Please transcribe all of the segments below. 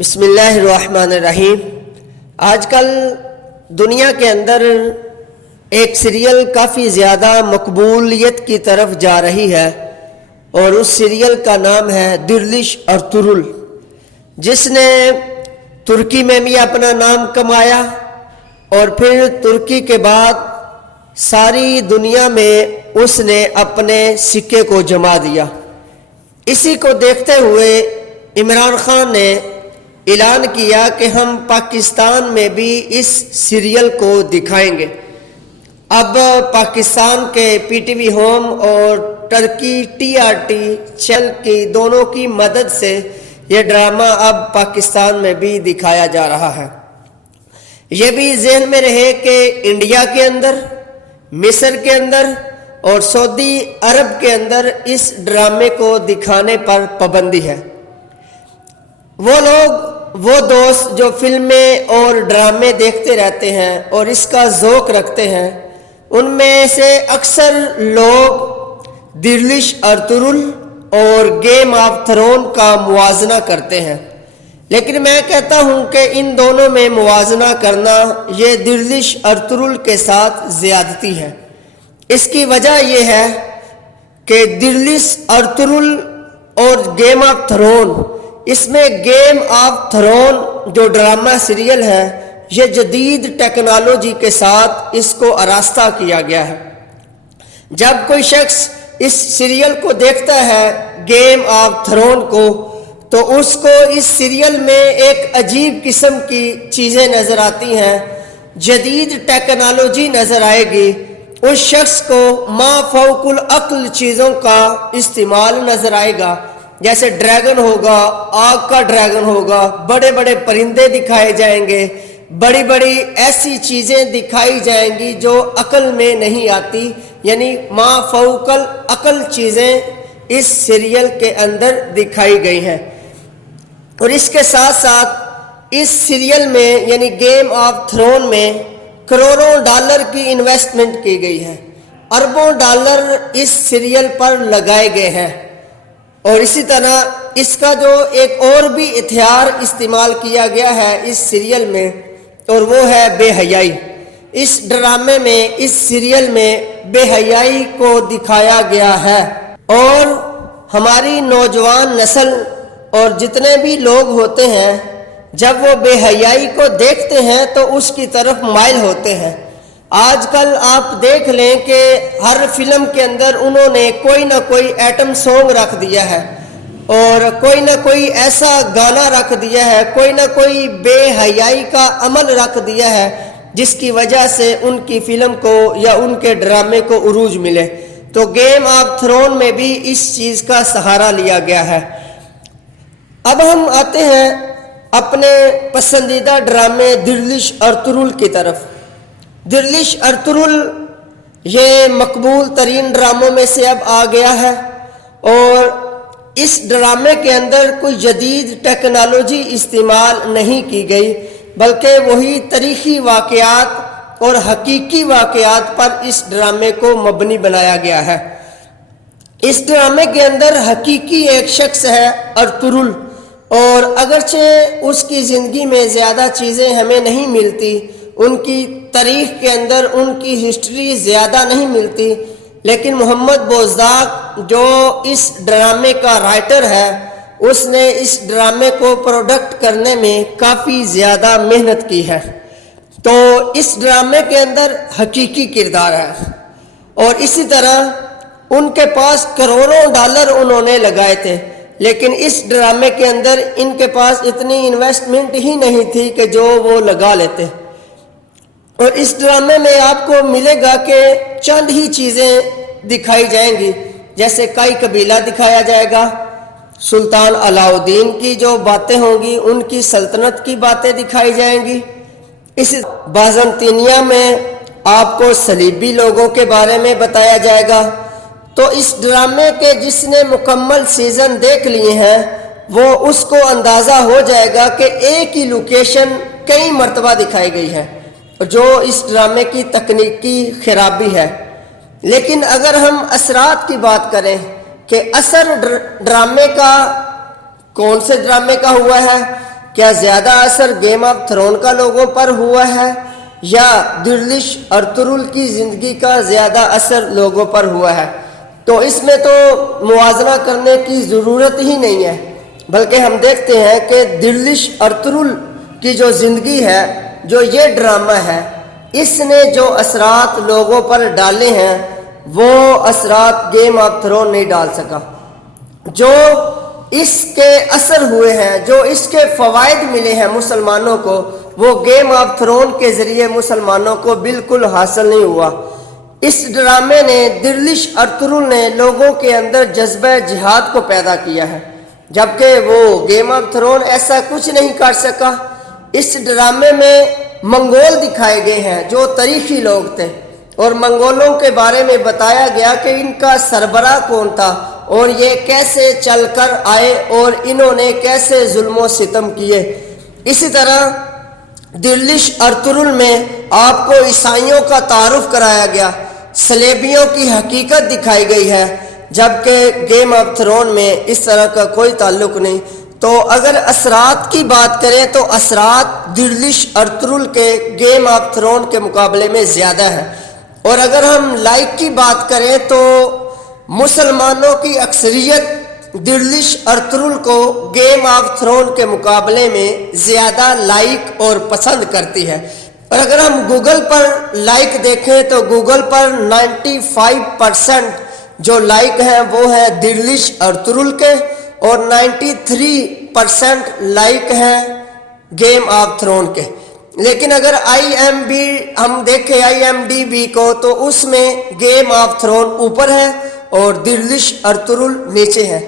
بسم اللہ الرحمن الرحیم۔ آج کل دنیا کے اندر ایک سیریل کافی زیادہ مقبولیت کی طرف جا رہی ہے اور اس سیریل کا نام ہے دردش ارطغرل، جس نے ترکی میں بھی اپنا نام کمایا اور پھر ترکی کے بعد ساری دنیا میں اس نے اپنے سکے کو جما دیا۔ اسی کو دیکھتے ہوئے عمران خان نے اعلان کیا کہ ہم پاکستان میں بھی اس سیریل کو دکھائیں گے۔ اب پاکستان کے پی ٹی وی ہوم اور Turkey T R T channel کی دونوں کی مدد سے یہ ڈرامہ اب پاکستان میں بھی دکھایا جا رہا ہے۔ یہ بھی ذہن میں رہے کہ انڈیا کے اندر، مصر کے اندر اور سعودی عرب کے اندر اس ڈرامے کو دکھانے پر پابندی ہے۔ وہ دوست جو فلمیں اور ڈرامے دیکھتے رہتے ہیں اور اس کا ذوق رکھتے ہیں، ان میں سے اکثر لوگ دردش ارطغرل اور گیم آف تھرون کا موازنہ کرتے ہیں، لیکن میں کہتا ہوں کہ ان دونوں میں موازنہ کرنا یہ دردش ارطغرل کے ساتھ زیادتی ہے۔ اس کی وجہ یہ ہے کہ دردش ارطغرل اور گیم آف تھرون، اس میں گیم آف تھرون جو ڈرامہ سیریل ہے یہ جدید ٹیکنالوجی کے ساتھ اس کو آراستہ کیا گیا ہے۔ جب کوئی شخص اس سیریل کو دیکھتا ہے گیم آف تھرون کو، تو اس کو اس سیریل میں ایک عجیب قسم کی چیزیں نظر آتی ہیں، جدید ٹیکنالوجی نظر آئے گی، اس شخص کو ما فوق العقل چیزوں کا استعمال نظر آئے گا، جیسے ڈریگن ہوگا، آگ کا ڈریگن ہوگا، بڑے بڑے پرندے دکھائے جائیں گے، بڑی بڑی ایسی چیزیں دکھائی جائیں گی جو عقل میں نہیں آتی، یعنی ما فوق العقل چیزیں اس سیریل کے اندر دکھائی گئی ہیں۔ اور اس کے ساتھ ساتھ اس سیریل میں یعنی گیم آف تھرون میں کروڑوں ڈالر کی انویسٹمنٹ کی گئی ہے، اربوں ڈالر اس سیریل پر لگائے گئے ہیں۔ اور اسی طرح اس کا جو ایک اور بھی ہتھیار استعمال کیا گیا ہے اس سیریل میں، اور وہ ہے بے حیائی۔ اس ڈرامے میں، اس سیریل میں بے حیائی کو دکھایا گیا ہے، اور ہماری نوجوان نسل اور جتنے بھی لوگ ہوتے ہیں جب وہ بے حیائی کو دیکھتے ہیں تو اس کی طرف مائل ہوتے ہیں۔ آج کل آپ دیکھ لیں کہ ہر فلم کے اندر انہوں نے کوئی نہ کوئی ایٹم سانگ رکھ دیا ہے، اور کوئی نہ کوئی ایسا گانا رکھ دیا ہے، کوئی نہ کوئی بے حیائی کا عمل رکھ دیا ہے جس کی وجہ سے ان کی فلم کو یا ان کے ڈرامے کو عروج ملے۔ تو گیم آف تھرون میں بھی اس چیز کا سہارا لیا گیا ہے۔ اب ہم آتے ہیں اپنے پسندیدہ ڈرامے دردش ارطغرل کی طرف۔ دردش ارطغرل یہ مقبول ترین ڈراموں میں سے اب آ گیا ہے، اور اس ڈرامے کے اندر کوئی جدید ٹیکنالوجی استعمال نہیں کی گئی، بلکہ وہی تاریخی واقعات اور حقیقی واقعات پر اس ڈرامے کو مبنی بنایا گیا ہے۔ اس ڈرامے کے اندر حقیقی ایک شخص ہے ارطغرل، اور اگرچہ اس کی زندگی میں زیادہ چیزیں ہمیں نہیں ملتی، ان کی تاریخ کے اندر ان کی ہسٹری زیادہ نہیں ملتی، لیکن محمد بوزداق جو اس ڈرامے کا رائٹر ہے، اس نے اس ڈرامے کو پروڈکٹ کرنے میں کافی زیادہ محنت کی ہے۔ تو اس ڈرامے کے اندر حقیقی کردار ہے، اور اسی طرح ان کے پاس کروڑوں ڈالر انہوں نے لگائے تھے، لیکن اس ڈرامے کے اندر ان کے پاس اتنی انویسٹمنٹ ہی نہیں تھی کہ جو وہ لگا لیتے۔ اور اس ڈرامے میں آپ کو ملے گا کہ چند ہی چیزیں دکھائی جائیں گی، جیسے کئی قبیلہ دکھایا جائے گا، سلطان علاء الدین کی جو باتیں ہوں گی، ان کی سلطنت کی باتیں دکھائی جائیں گی۔ اس بازنطینیہ میں آپ کو صلیبی لوگوں کے بارے میں بتایا جائے گا۔ تو اس ڈرامے کے جس نے مکمل سیزن دیکھ لیے ہیں وہ اس کو اندازہ ہو جائے گا کہ ایک ہی لوکیشن کئی مرتبہ دکھائی گئی ہے، جو اس ڈرامے کی تکنیکی خرابی ہے۔ لیکن اگر ہم اثرات کی بات کریں کہ اثر ڈرامے کا کون سے ڈرامے کا ہوا ہے، کیا زیادہ اثر گیم آف تھرون کا لوگوں پر ہوا ہے یا دردش ارطغرل کی زندگی کا زیادہ اثر لوگوں پر ہوا ہے؟ تو اس میں تو موازنہ کرنے کی ضرورت ہی نہیں ہے، بلکہ ہم دیکھتے ہیں کہ دردش ارطغرل کی جو زندگی ہے، جو یہ ڈرامہ ہے، اس نے جو اثرات لوگوں پر ڈالے ہیں وہ اثرات گیم آف تھرون نہیں ڈال سکا۔ جو اس کے اثر ہوئے ہیں، جو اس کے فوائد ملے ہیں مسلمانوں کو، وہ گیم آف تھرون کے ذریعے مسلمانوں کو بالکل حاصل نہیں ہوا۔ اس ڈرامے نے، دردش ارطغرل نے لوگوں کے اندر جذبہ جہاد کو پیدا کیا ہے، جبکہ وہ گیم آف تھرون ایسا کچھ نہیں کر سکا۔ اس ڈرامے میں منگول دکھائے گئے ہیں جو تاریخی لوگ تھے، اور منگولوں کے بارے میں بتایا گیا کہ ان کا سربراہ کون تھا اور یہ کیسے چل کر آئے اور انہوں نے کیسے ظلم و ستم کیے۔ اسی طرح دردش ارطغرل میں آپ کو عیسائیوں کا تعارف کرایا گیا، صلیبیوں کی حقیقت دکھائی گئی ہے، جبکہ گیم آف تھرون میں اس طرح کا کوئی تعلق نہیں۔ تو اگر اثرات کی بات کریں تو اثرات دردش ارطغرل کے گیم آف تھرون کے مقابلے میں زیادہ ہے، اور اگر ہم لائک کی بات کریں تو مسلمانوں کی اکثریت دردش ارطغرل کو گیم آف تھرون کے مقابلے میں زیادہ لائک اور پسند کرتی ہے۔ اور اگر ہم گوگل پر لائک دیکھیں تو گوگل پر 95% جو لائک ہیں وہ ہیں دردش ارطغرل کے، اور 93% لائک ہیں گیم آف تھرون کے۔ لیکن اگر ہم دیکھیں IMDb کو تو اس میں گیم آف تھرون اوپر ہے اور دردش ارطغرل نیچے ہے۔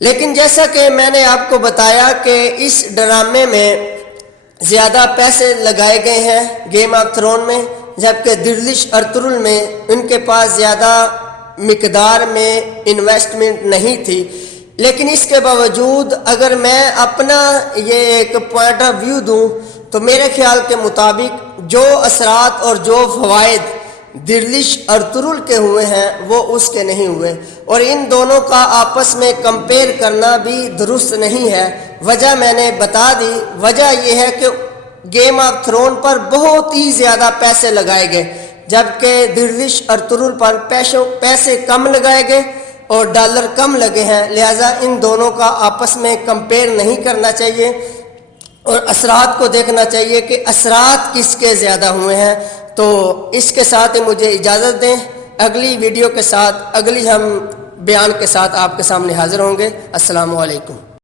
لیکن جیسا کہ میں نے آپ کو بتایا کہ اس ڈرامے میں زیادہ پیسے لگائے گئے ہیں گیم آف تھرون میں، جبکہ دردش ارطغرل میں ان کے پاس زیادہ مقدار میں انویسٹمنٹ نہیں تھی۔ لیکن اس کے باوجود اگر میں اپنا یہ ایک پوائنٹ آف ویو دوں تو میرے خیال کے مطابق جو اثرات اور جو فوائد دردش ارطغرل کے ہوئے ہیں وہ اس کے نہیں ہوئے، اور ان دونوں کا آپس میں کمپیئر کرنا بھی درست نہیں ہے۔ وجہ میں نے بتا دی، وجہ یہ ہے کہ گیم آف تھرون پر بہت ہی زیادہ پیسے لگائے گئے، جبکہ دردش ارطغرل پر پیسے کم لگائے گئے اور ڈالر کم لگے ہیں، لہٰذا ان دونوں کا آپس میں کمپیئر نہیں کرنا چاہیے اور اثرات کو دیکھنا چاہیے کہ اثرات کس کے زیادہ ہوئے ہیں۔ تو اس کے ساتھ ہی مجھے اجازت دیں، اگلی ویڈیو کے ساتھ، اگلی ہم بیان کے ساتھ آپ کے سامنے حاضر ہوں گے۔ السلام علیکم۔